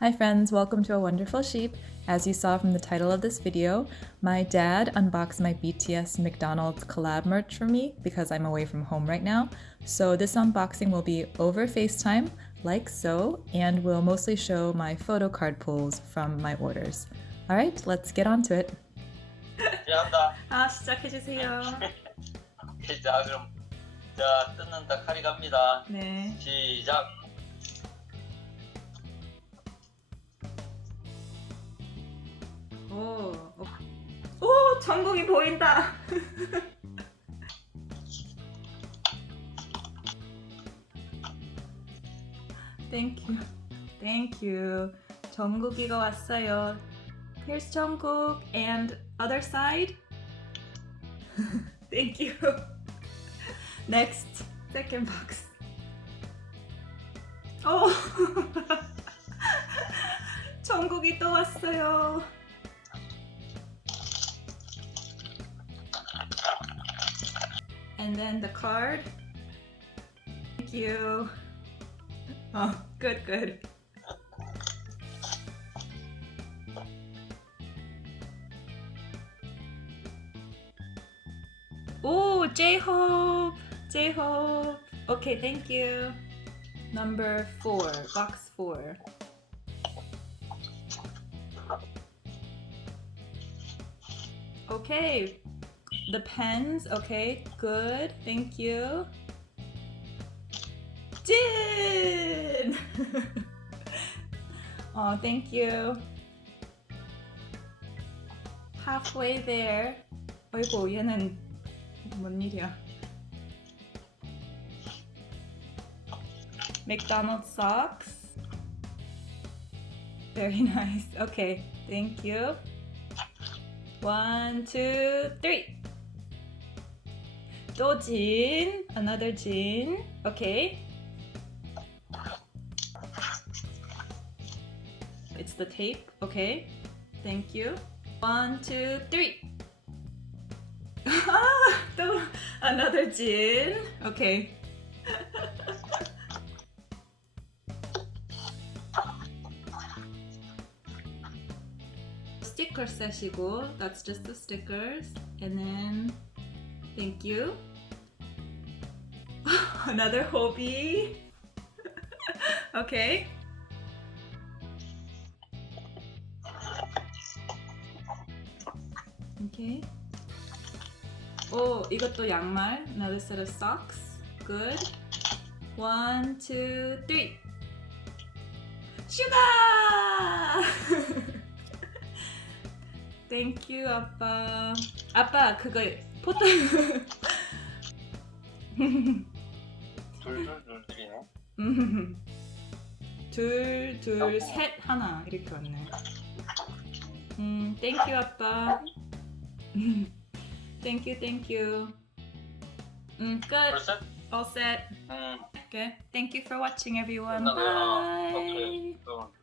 Hi friends, welcome to A Wonderful Sheep. As you saw from the title of this video, my dad unboxed my BTS McDonald's collab merch for me because I'm away from home right now. So this unboxing will be over FaceTime, like so, and will mostly show my photo card pulls from my orders. Alright, let's get on to it. 시작한다. 시작해주세요. 자, 그럼 자 뜯는다 칼이 갑니다. 네. 시작. 오, 전국이 보인다. Thank you. Thank you. 정국이가 왔어요. Here's 정국 and other side. Thank you. Next, second box. 오, 정국이 또 왔어요. And then the card. Thank you. Oh, good, good. Oh, J-Hope. J-Hope. Okay, thank you. Number 4, box 4. Okay. The pens, okay, good, thank you. Jin! Oh, thank you. Halfway there. 어이구, 얘는 뭔 일이야? McDonald's socks. Very nice. Okay, thank you. 1, 2, 3. 또 진, another 진. Okay. It's the tape. Okay. Thank you. 1, 2, 3. 또 another 진. Okay. Sticker set이고, that's just the stickers. And then, thank you. Another hobby. Okay. Okay. Oh, 이것도 양말. Another set of socks. Good. 1, 2, 3. Sugar! Thank you, 아빠. 아빠, 그거 포토. 둘이네. 둘, 셋, 하나 이렇게 왔네. Thank you, 아빠. Thank you, thank you. Good. 벌써? All set. Okay. Thank you for watching, everyone. 끝나가요. Bye. 오케이.